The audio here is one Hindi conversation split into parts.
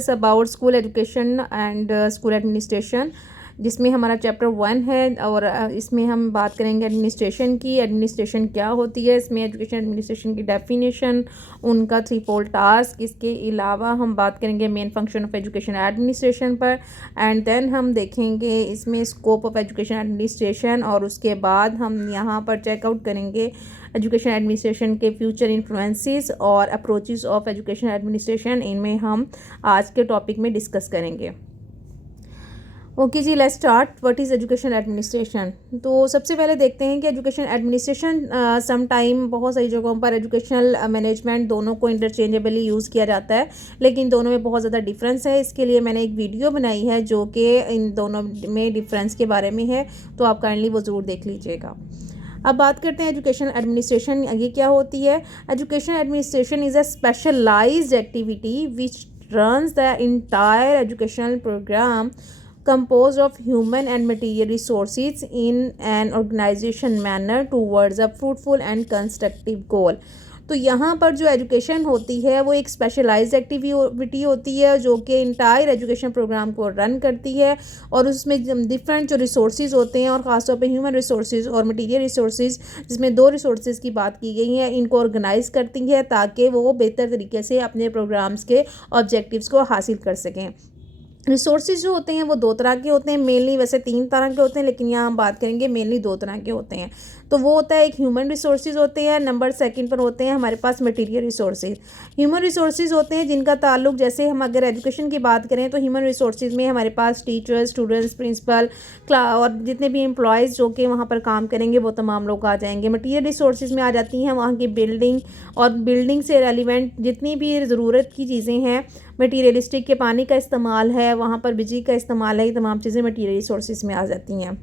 About school education and school administration, जिसमें हमारा चैप्टर 1 है और इसमें हम बात करेंगे एडमिनिस्ट्रेशन की। एडमिनिस्ट्रेशन क्या होती है, इसमें एजुकेशन एडमिनिस्ट्रेशन की डेफिनेशन, उनका 3 टास्क, इसके अलावा हम बात करेंगे main function of education administration पर, एंड देन हम देखेंगे इसमें स्कोप ऑफ एजुकेशन एडमिनिस्ट्रेशन, और उसके बाद हम यहाँ पर चेकआउट करेंगे एजुकेशन एडमिनिस्ट्रेशन के फ्यूचर इन्फ्लुएंसेस और अप्रोचेस ऑफ एजुकेशन एडमिनिस्ट्रेशन। इनमें हम आज के टॉपिक में डिस्कस करेंगे। ओके जी, let's start. What is education administration. तो सबसे पहले देखते हैं कि एजुकेशन एडमिनिस्ट्रेशन सम टाइम बहुत सारी जगहों पर एजुकेशनल मैनेजमेंट दोनों को इंटरचेंजेबली यूज़ किया जाता है, लेकिन दोनों में बहुत ज़्यादा डिफरेंस है। इसके लिए मैंने एक वीडियो बनाई है जो कि इन दोनों में डिफरेंस के बारे में है, तो आप काइंडली वो ज़रूर देख लीजिएगा। अब बात करते हैं एजुकेशन एडमिनिस्ट्रेशन, ये क्या होती है। Education administration is a specialised activity which runs the entire educational program composed of human and material resources in an organization manner towards a fruitful and constructive goal। तो यहाँ पर जो एजुकेशन होती है वो एक स्पेशलाइज्ड एक्टिविटी होती है जो कि इंटायर एजुकेशन प्रोग्राम को रन करती है, और उसमें डिफरेंट जो रिसोर्सेज होते हैं और ख़ासतौर पे ह्यूमन रिसोर्सेज और मटेरियल रिसोर्सेज, जिसमें 2 रिसोर्सेज की बात की गई है, इनको ऑर्गेनाइज करती है ताकि वो बेहतर तरीके से अपने प्रोग्राम्स के ऑब्जेक्टिव्स को हासिल कर सकें। रिसोर्सेज जो होते हैं वो 2 तरह के होते हैं, मेनली वैसे 3 तरह के होते हैं, लेकिन यहाँ हम बात करेंगे मेनली 2 तरह के होते हैं। तो वो होता है, एक ह्यूमन रिसोर्सेज होते हैं, नंबर 2 पर होते हैं हमारे पास मटेरियल रिसोर्सेज। ह्यूमन रिसोर्सेज होते हैं जिनका ताल्लुक, जैसे हम अगर एजुकेशन की बात करें तो ह्यूमन रिसोर्सेज में हमारे पास टीचर्स, स्टूडेंट्स, प्रिंसिपल और जितने भी एम्प्लॉयज़ जो कि वहाँ पर काम करेंगे वो तमाम लोग आ जाएंगे। मटेरियल रिसोर्सेज में आ जाती हैं वहाँ की बिल्डिंग, और बिल्डिंग से रेलिवेंट जितनी भी ज़रूरत की चीज़ें हैं, मटीरियलिस्टिक के पानी का इस्तेमाल है, वहाँ पर बिजली का इस्तेमाल है, ये तमाम चीज़ें मटीरियल रिसोर्सेज में आ जाती हैं।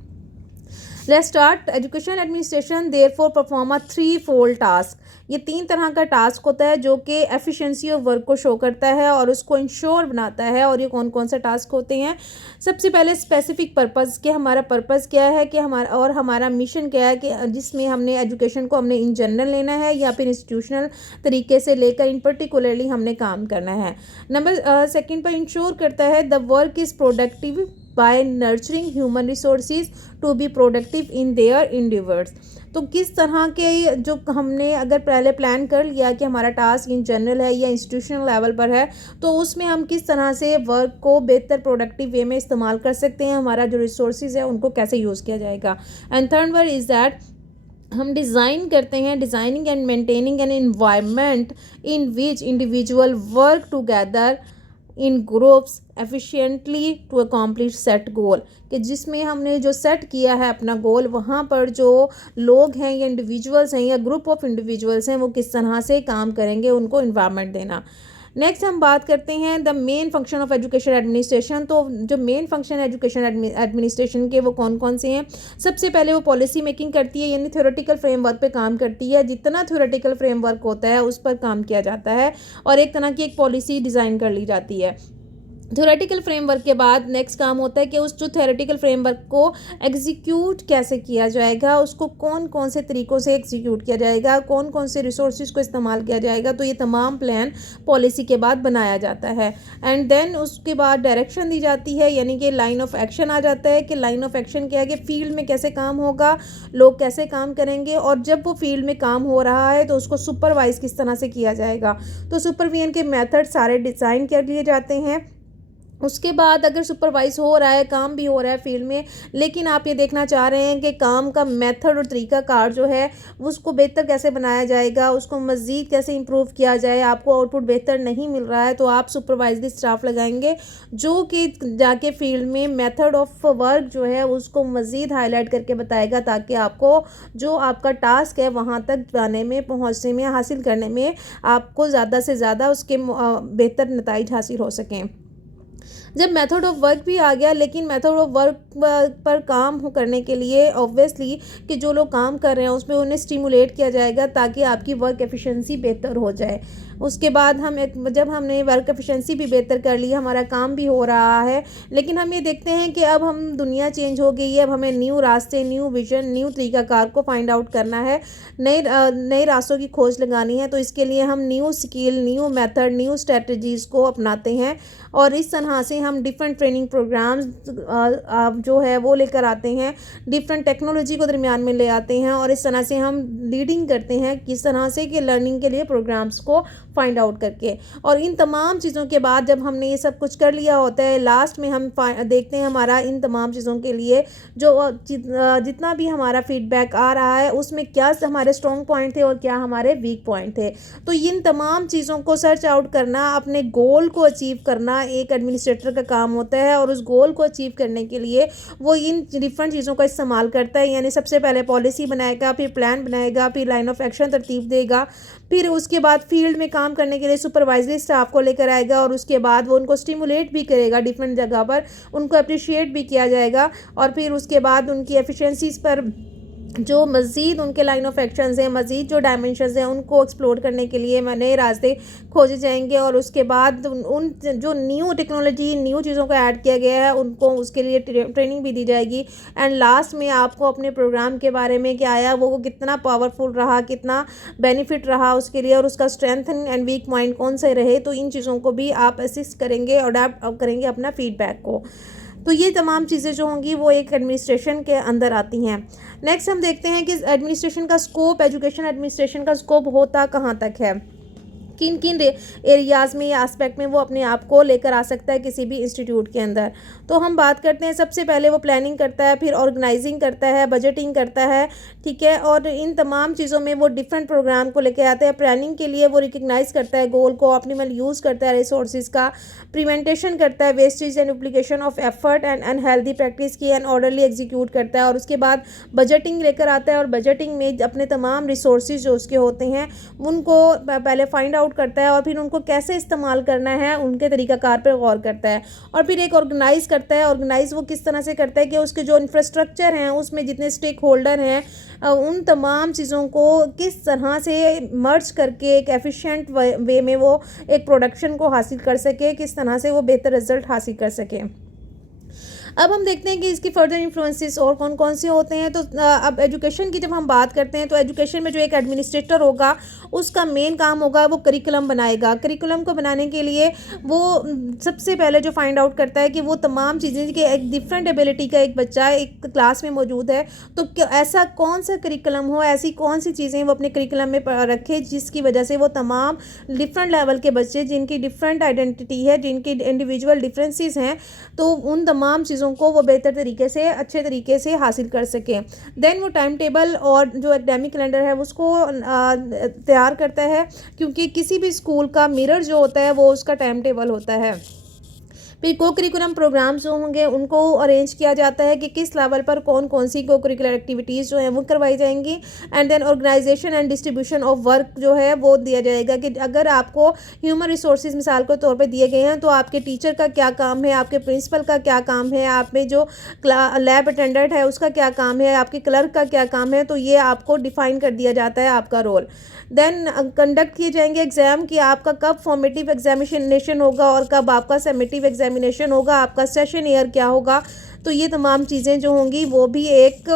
Let's start. Education administration therefore perform a 3-fold task. ये 3 तरह का टास्क होता है जो कि एफिशिएंसी ऑफ वर्क को शो करता है और उसको इंश्योर बनाता है। और ये कौन कौन से टास्क होते हैं। सबसे पहले स्पेसिफिक पर्पज़, कि हमारा पर्पज़ क्या है, कि हमारा मिशन क्या है, कि जिसमें हमने एजुकेशन को हमने इन जनरल लेना है या फिर इंस्टीट्यूशनल तरीके से लेकर इन पर्टिकुलरली हमने काम करना है। नंबर 2 पर इंश्योर करता है the work is productive by nurturing human resources to be productive in their endeavors। तो किस तरह के, जो हमने अगर पहले प्लान कर लिया कि हमारा टास्क इन जनरल है या इंस्टीट्यूशनल लेवल पर है, तो उसमें हम किस तरह से वर्क को बेहतर प्रोडक्टिव वे में इस्तेमाल कर सकते हैं, हमारा जो रिसोर्सेज है उनको कैसे यूज़ किया जाएगा। And third one is that हम डिज़ाइन करते हैं, designing and maintaining an environment in which individual work together in groups efficiently to accomplish set goal, कि जिसमें हमने जो सेट किया है अपना गोल, वहाँ पर जो लोग हैं या इंडिविजुअल्स हैं या ग्रुप ऑफ इंडिविजुअल्स हैं वो किस तरह से काम करेंगे, उनको इन्वायरमेंट देना। नेक्स्ट हम बात करते हैं the main function of education administration. तो जो मेन फंक्शन है एजुकेशन एडमिनिस्ट्रेशन के वो कौन कौन से हैं। सबसे पहले वो पॉलिसी मेकिंग करती है, यानी थ्योरेटिकल फ्रेमवर्क पे काम करती है। जितना थ्योरेटिकल फ्रेमवर्क होता है उस पर काम किया जाता है और एक तरह की एक पॉलिसी डिज़ाइन कर ली जाती है। थ्योरेटिकल फ्रेमवर्क के बाद नेक्स्ट काम होता है कि उस जो थ्योरेटिकल फ्रेमवर्क को एग्जीक्यूट कैसे किया जाएगा, उसको कौन कौन से तरीक़ों से एग्जीक्यूट किया जाएगा, कौन कौन से रिसोर्सेज को इस्तेमाल किया जाएगा। तो ये तमाम प्लान पॉलिसी के बाद बनाया जाता है। एंड देन उसके बाद डायरेक्शन दी जाती है, यानी कि लाइन ऑफ एक्शन आ जाता है कि लाइन ऑफ एक्शन क्या है, कि फील्ड में कैसे काम होगा, लोग कैसे काम करेंगे, और जब वो फील्ड में काम हो रहा है तो उसको सुपरवाइज किस तरह से किया जाएगा। तो सुपरविजन के मेथड सारे डिज़ाइन कर लिए जाते हैं। उसके बाद अगर सुपरवाइज हो रहा है, काम भी हो रहा है फील्ड में, लेकिन आप ये देखना चाह रहे हैं कि काम का मेथड और तरीक़ाकार जो है उसको बेहतर कैसे बनाया जाएगा, उसको मज़ीद कैसे इंप्रूव किया जाए, आपको आउटपुट बेहतर नहीं मिल रहा है, तो आप सुपरवाइजरी स्टाफ लगाएंगे जो कि जाके फील्ड में मेथड ऑफ वर्क जो है उसको मज़ीद हाईलाइट करके बताएगा, ताकि आपको जो आपका टास्क है वहाँ तक जाने में, पहुँचने में, हासिल करने में आपको ज़्यादा से ज़्यादा उसके बेहतर नतीजे हासिल हो सकें। जब मेथड ऑफ वर्क भी आ गया, लेकिन मेथड ऑफ वर्क पर काम करने के लिए ऑब्वियसली कि जो लोग काम कर रहे हैं उसमें उन्हें स्टिमुलेट किया जाएगा ताकि आपकी वर्क एफिशिएंसी बेहतर हो जाए। उसके बाद जब हमने वर्क एफिशिएंसी भी बेहतर कर ली, हमारा काम भी हो रहा है, लेकिन हम ये देखते हैं कि अब हम दुनिया चेंज हो गई है, अब हमें न्यू रास्ते, न्यू विजन, न्यू तरीक़ाकार को फाइंड आउट करना है, नए रास्तों की खोज लगानी है। तो इसके लिए हम new skill, new method, new strategies को अपनाते हैं और इस तरह से हम डिफरेंट ट्रेनिंग प्रोग्राम्स जो है वो लेकर आते हैं, डिफरेंट टेक्नोलॉजी को दरमियान में ले आते हैं और इस तरह से हम लीडिंग करते हैं किस तरह से कि लर्निंग के लिए प्रोग्राम्स को फाइंड आउट करके। और इन तमाम चीज़ों के बाद जब हमने ये सब कुछ कर लिया होता है, लास्ट में हम देखते हैं हमारा इन तमाम चीज़ों के लिए जो जितना भी हमारा फीडबैक आ रहा है उसमें क्या हमारे स्ट्रॉन्ग पॉइंट थे और क्या हमारे वीक पॉइंट थे। तो इन तमाम चीज़ों को सर्च आउट करना, अपने गोल को अचीव करना एक एडमिनिस्ट्रेटर का काम होता है और उस गोल को अचीव करने के लिए वो इन डिफरेंट चीज़ों का इस्तेमाल करता है। यानी सबसे पहले पॉलिसी बनाएगा, फिर प्लान बनाएगा, फिर लाइन ऑफ एक्शन तरतीब देगा, फिर उसके बाद फील्ड में काम करने के लिए सुपरवाइजरी स्टाफ को लेकर आएगा और उसके बाद वो उनको स्टिमुलेट भी करेगा, डिफरेंट जगह पर उनको अप्रिशिएट भी किया जाएगा और फिर उसके बाद उनकी एफिशिएंसीज़ पर जो मज़ीद उनके लाइन ऑफ एक्शंस हैं, मज़ीद जो डायमेंशंस हैं उनको एक्सप्लोर करने के लिए नए रास्ते खोजे जाएंगे और उसके बाद उन जो न्यू टेक्नोलॉजी, न्यू चीज़ों को ऐड किया गया है उनको उसके लिए ट्रेनिंग भी दी जाएगी। एंड लास्ट में आपको अपने प्रोग्राम के बारे में क्या आया, वो कितना पावरफुल रहा, कितना बेनिफिट रहा उसके लिए और उसका स्ट्रेंथ एंड वीक पॉइंट कौन से रहे, तो इन चीज़ों को भी आप असिस्ट करेंगे, अडैप्ट करेंगे अपना फीडबैक को। तो ये तमाम चीज़ें जो होंगी वो एक एडमिनिस्ट्रेशन के अंदर आती हैं। नेक्स्ट हम देखते हैं कि एडमिनिस्ट्रेशन का स्कोप, एजुकेशन एडमिनिस्ट्रेशन का स्कोप होता कहाँ तक है, किन किन एरियाज़ में या एस्पेक्ट में वो अपने आप को लेकर आ सकता है किसी भी इंस्टीट्यूट के अंदर। तो हम बात करते हैं, सबसे पहले वो प्लानिंग करता है, फिर ऑर्गेनाइजिंग करता है, बजटिंग करता है, ठीक है, और इन तमाम चीज़ों में वो डिफरेंट प्रोग्राम को लेकर आता है। प्लानिंग के लिए वो रिकग्नाइज़ करता है गोल को, ऑप्टिमल यूज़ करता है रिसोर्सेज का, प्रिवेंटेशन करता है wastage and duplication of effort and unhealthy practice की एंड ऑर्डरली एग्जीक्यूट करता है और उसके बाद बजटिंग लेकर आता है और बजटिंग में अपने तमाम रिसोर्सेज जो उसके होते हैं उनको पहले फाइंड आउट करता है और फिर उनको कैसे इस्तेमाल करना है उनके तरीक़ाकार पर गौर करता है और फिर एक ऑर्गेनाइज़ करता है। ऑर्गेनाइज़ वो किस तरह से करता है कि उसके जो इंफ्रास्ट्रक्चर हैं उसमें जितने स्टेक होल्डर हैं उन तमाम चीज़ों को किस तरह से मर्ज करके एक एफिशिएंट वे में वो एक प्रोडक्शन को हासिल कर सके, किस तरह से वो बेहतर रिजल्ट हासिल कर सके। अब हम देखते हैं कि इसकी फर्दर इन्फ्लुएंसेस और कौन कौन से होते हैं। तो अब एजुकेशन की जब हम बात करते हैं तो एजुकेशन में जो एक एडमिनिस्ट्रेटर होगा उसका मेन काम होगा वो करिकुलम बनाएगा। करिकुलम को बनाने के लिए वो सबसे पहले जो फाइंड आउट करता है कि वो तमाम चीज़ें कि एक डिफरेंट एबिलिटी का एक बच्चा एक क्लास में मौजूद है तो ऐसा कौन सा करिकुलम हो, ऐसी कौन सी चीज़ें वो अपने करिकुलम में रखे जिसकी वजह से वो तमाम डिफरेंट लेवल के बच्चे जिनकी डिफरेंट आइडेंटिटी है, जिनकी इंडिविजुअल डिफरेंसेस हैं, तो उन तमाम चीज़ों को वो बेहतर तरीके से, अच्छे तरीके से हासिल कर सकें। देन वो टाइम टेबल और जो एकेडमिक कैलेंडर है उसको तैयार करता है, क्योंकि किसी भी स्कूल का मिरर जो होता है वो उसका टाइम टेबल होता है। फिर को करिकुलम प्रोग्राम्स जो होंगे उनको अरेंज किया जाता है कि किस लेवल पर कौन कौन सी को करिकुलर एक्टिविटीज़ जो हैं वो करवाई जाएंगी। And then organisation and distribution of work जो है वो दिया जाएगा कि अगर आपको ह्यूमन रिसोर्सेज मिसाल के तौर पर दिए गए हैं तो आपके टीचर का क्या काम है, आपके प्रिंसिपल का क्या काम है, आप में जो लैब अटेंडेंट है उसका क्या काम है, आपके क्लर्क का क्या काम है, तो ये आपको डिफ़ाइन कर दिया जाता है आपका रोल। देन कंडक्ट किए जाएंगे एग्ज़ाम कि आपका कब फॉर्मेटिव एग्जामिनेशन होगा और कब आपका समेटिव एग्जामिनेशन होगा, आपका सेशन ईयर क्या होगा। तो ये तमाम चीज़ें जो होंगी वो भी एक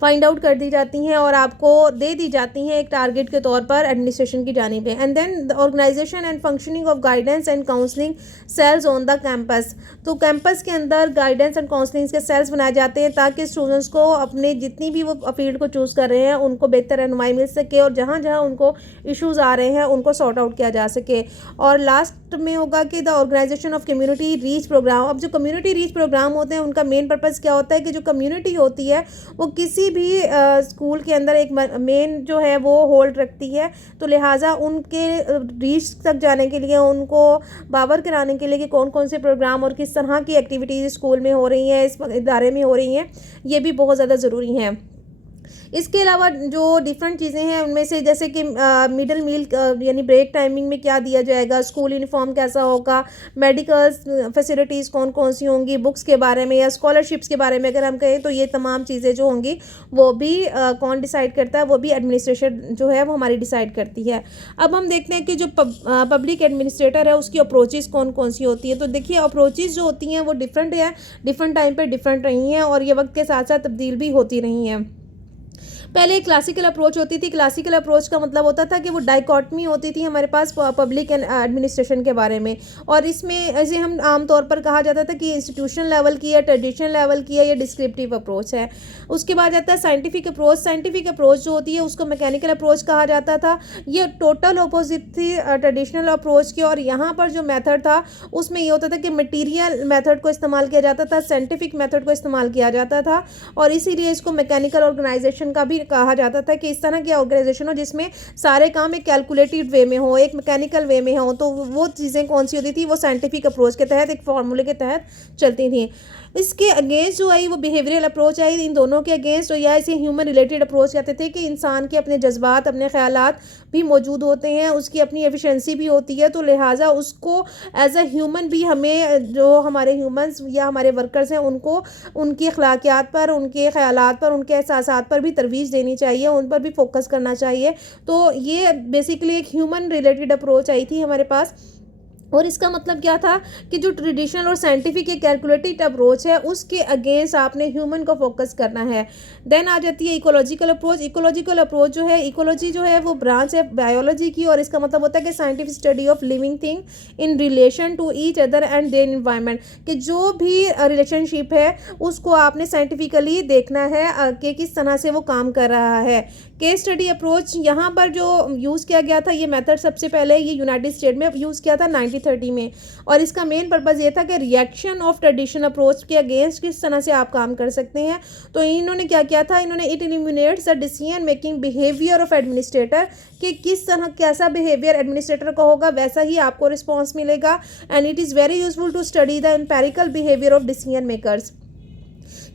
फाइंड आउट कर दी जाती हैं और आपको दे दी जाती हैं एक टारगेट के तौर पर एडमिनिस्ट्रेशन की जानिब पे। And then the organisation and functioning of guidance and counselling cells on the campus. तो कैंपस के अंदर गाइडेंस एंड काउंसलिंग के सेल्स बनाए जाते हैं ताकि स्टूडेंट्स को अपने जितनी भी वो फील्ड को चूज़ कर रहे हैं उनको बेहतर रहनुमाई मिल सके और जहाँ जहाँ उनको इशूज़ आ रहे हैं उनको सॉर्ट आउट किया जा सके। और लास्ट में होगा कि the organisation of community reach programme. अब जो कम्युनिटी रीच प्रोग्राम होते हैं उनका मेन पर्पज़ क्या होता है कि जो कम्युनिटी होती है वो किसी भी स्कूल के अंदर एक मेन जो है वो होल्ड रखती है, तो लिहाजा उनके रीच तक जाने के लिए, उनको बावर कराने के लिए कि कौन कौन से प्रोग्राम और किस तरह की एक्टिविटीज़ स्कूल में हो रही हैं, इस इदारे में हो रही हैं, ये भी बहुत ज़्यादा ज़रूरी हैं। इसके अलावा जो डिफरेंट चीज़ें हैं उनमें से जैसे कि मिडल मील यानी ब्रेक टाइमिंग में क्या दिया जाएगा, स्कूल यूनिफॉर्म कैसा होगा, मेडिकल फैसिलिटीज़ कौन कौन सी होंगी, बुक्स के बारे में या स्कॉलरशिप्स के बारे में अगर हम कहें तो ये तमाम चीज़ें जो होंगी वो भी कौन डिसाइड करता है, वो भी एडमिनिस्ट्रेशन जो है वो हमारी डिसाइड करती है। अब हम देखते हैं कि जो पब्लिक एडमिनिस्ट्रेटर है उसकी अप्रोचेज़ कौन कौन सी होती है। तो देखिए अप्रोचेज़ जो होती हैं वो डिफरेंट है, डिफरेंट टाइम पे डिफरेंट रही हैं और ये वक्त के साथ साथ तब्दील भी होती रही हैं। पहले क्लासिकल अप्रोच होती थी। क्लासिकल अप्रोच का मतलब होता था कि वो डाइकॉटमी होती थी हमारे पास पब्लिक एंड एडमिनिस्ट्रेशन के बारे में, और इसमें ऐसे हम आमतौर पर कहा जाता था कि इंस्टीट्यूशन लेवल की है, ट्रेडिशनल लेवल की है, ये डिस्क्रिप्टिव अप्रोच है। उसके बाद आता है साइंटिफिक अप्रोच। साइंटिफिक अप्रोच जो होती है उसको मैकेनिकल अप्रोच कहा जाता था। ये टोटल अपोजिट थी ट्रेडिशनल अप्रोच की, और यहाँ पर जो मेथड था उसमें ये होता था कि मटीरियल मेथड को इस्तेमाल किया जाता था, साइंटिफिक मेथड को इस्तेमाल किया जाता था, और इसीलिए इसको मैकेनिकल ऑर्गेनाइजेशन का भी कहा जाता था कि इस तरह की ऑर्गेनाइजेशन हो जिसमें सारे काम एक कैलकुलेटेड वे में हो, एक मैकेनिकल वे में हो। तो वो चीज़ें कौन सी होती थी, वो साइंटिफिक अप्रोच के तहत एक फार्मूले के तहत चलती थी। इसके अगेंस्ट जो आई वो बिहेवियरल अप्रोच आई। इन दोनों के अगेंस्ट, या इसे ह्यूमन रिलेटेड अप्रोच कहते थे कि इंसान के अपने जज्बात, अपने ख्यालात भी मौजूद होते हैं, उसकी अपनी एफिशिएंसी भी होती है, तो लिहाजा उसको एज अ ह्यूमन भी हमें, जो हमारे ह्यूमंस या हमारे वर्कर्स हैं, उनको उनकी अखलाकियात पर, उनके ख्यालात पर, उनके एहसासात पर भी तरवीज देनी चाहिए, उन पर भी फोकस करना चाहिए। तो ये बेसिकली एक ह्यूमन रिलेटेड अप्रोच आई थी हमारे पास। और इसका मतलब क्या था कि जो ट्रेडिशनल और साइंटिफिक एक कैलकुलेटेड अप्रोच है उसके अगेंस्ट आपने ह्यूमन को फोकस करना है। देन आ जाती है इकोलॉजिकल अप्रोच। इकोलॉजिकल अप्रोच जो है, इकोलॉजी जो है वो ब्रांच है बायोलॉजी की, और इसका मतलब होता है कि scientific study of living thing in relation to each other and their environment, कि जो भी रिलेशनशिप है उसको आपने साइंटिफिकली देखना है कि किस तरह से वो काम कर रहा है। केस स्टडी अप्रोच यहाँ पर जो यूज़ किया गया था, ये मेथड सबसे पहले ये यूनाइटेड स्टेट में यूज़ किया था 1930 में, और इसका मेन पर्पज़ ये था कि रिएक्शन ऑफ ट्रेडिशनल अप्रोच के अगेंस्ट किस तरह से आप काम कर सकते हैं। तो इन्होंने क्या किया था, इन्होंने it eliminates the decision making behaviour of administrator, कि किस तरह कैसा बिहेवियर एडमिनिस्ट्रेटर का होगा वैसा ही आपको रिस्पॉन्स मिलेगा। And it is very useful to study the empirical behaviour of decision makers,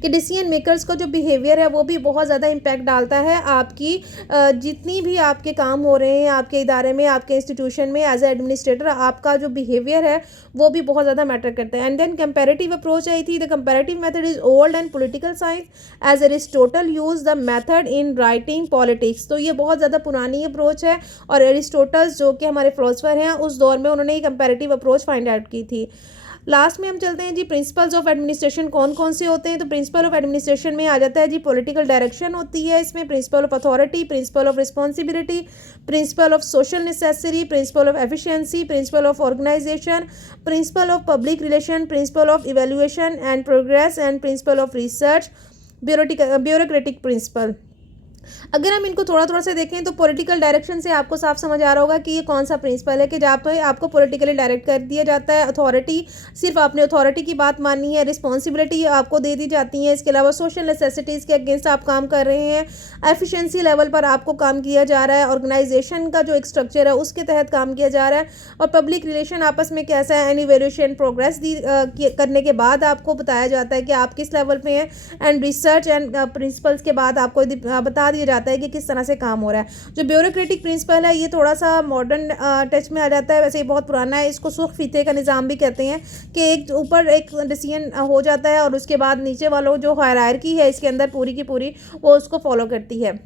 कि डिसीजन मेकर्स का जो बिहेवियर है वो भी बहुत ज़्यादा इम्पैक्ट डालता है आपकी जितनी भी आपके काम हो रहे हैं आपके इदारे में, आपके इंस्टीट्यूशन में, एज ए एडमिनिस्ट्रेटर आपका जो बिहेवियर है वो भी बहुत ज़्यादा मैटर करता है। एंड देन कंपैरेटिव अप्रोच आई थी। The comparative method is old and political science as Aristotle use the method in writing politics. तो ये बहुत ज़्यादा पुरानी अप्रोच है, और एरिस्टोटल्स जो कि हमारे फिलोसफर हैं उस दौर में उन्होंने ये कंपैरेटिव अप्रोच फाइंड आउट की थी। लास्ट में हम चलते हैं जी प्रिंसिपल्स ऑफ एडमिनिस्ट्रेशन कौन कौन से होते हैं। तो प्रिंसिपल ऑफ एडमिनिस्ट्रेशन में आ जाता है जी पॉलिटिकल डायरेक्शन होती है, इसमें principle of authority, principle of responsibility, principle of social necessary, principle of efficiency, principle of organisation, principle of public relation, principle of evaluation and progress, and principle of research, bureaucratic principle. अगर हम इनको थोड़ा थोड़ा से देखें तो पॉलिटिकल डायरेक्शन से आपको साफ समझ आ रहा होगा कि ये कौन सा प्रिंसिपल है कि जहाँ पर आपको पॉलिटिकली डायरेक्ट कर दिया जाता है। अथॉरिटी, सिर्फ आपने अथॉरिटी की बात माननी है। रिस्पॉन्सिबिलिटी आपको दे दी जाती है। इसके अलावा सोशल नेसेसिटीज़ के अगेंस्ट आप काम कर रहे हैं। एफिशिएंसी लेवल पर आपको काम किया जा रहा है। ऑर्गेनाइजेशन का जो एक स्ट्रक्चर है उसके तहत काम किया जा रहा है। और पब्लिक रिलेशन आपस में कैसा है, एनी वेरिएशन प्रोग्रेस करने के बाद आपको बताया जाता है कि आप किस लेवल पे हैं। एंड रिसर्च एंड प्रिंसिपल्स के बाद आपको बता दिया जाता है कि किस तरह से काम हो रहा है। जो ब्यूरोक्रेटिक प्रिंसिपल है ये थोड़ा सा मॉडर्न टच में आ जाता है, वैसे ये बहुत पुराना है। इसको सुर्ख फीते का निज़ाम भी कहते हैं कि एक ऊपर एक डिसीजन हो जाता है और उसके बाद नीचे वालों जो हायरार्की है इसके अंदर पूरी की पूरी वो उसको फॉलो करती है।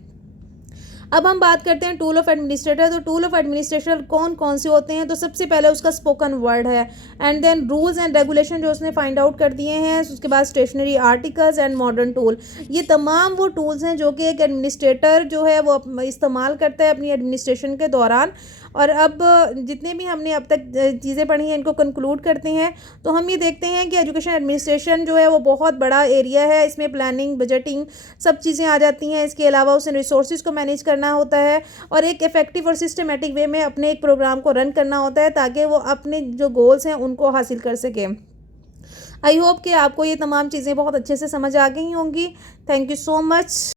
अब हम बात करते हैं टूल ऑफ एडमिनिस्ट्रेटर। तो टूल ऑफ एडमिनिस्ट्रेटर कौन कौन से होते हैं, तो सबसे पहले उसका स्पोकन वर्ड है, and then rules and regulation जो उसने फाइंड आउट कर दिए हैं, उसके बाद stationery articles and modern tool. ये तमाम वो टूल्स हैं जो कि एक एडमिनिस्ट्रेटर जो है वो इस्तेमाल करता है अपनी एडमिनिस्ट्रेशन के दौरान। और अब जितने भी हमने अब तक चीज़ें पढ़ी हैं इनको कंक्लूड करते हैं। तो हम ये देखते हैं कि एजुकेशन एडमिनिस्ट्रेशन जो है वो बहुत बड़ा एरिया है। इसमें प्लानिंग, बजटिंग सब चीज़ें आ जाती हैं। इसके अलावा उसे रिसोर्सेज को मैनेज करना होता है और एक इफ़ेक्टिव और सिस्टमेटिक वे में अपने एक प्रोग्राम को रन करना होता है ताकि वो अपने जो गोल्स हैं उनको हासिल कर सके। आई होप कि आपको ये तमाम चीज़ें बहुत अच्छे से समझ आ गई होंगी। Thank you so much.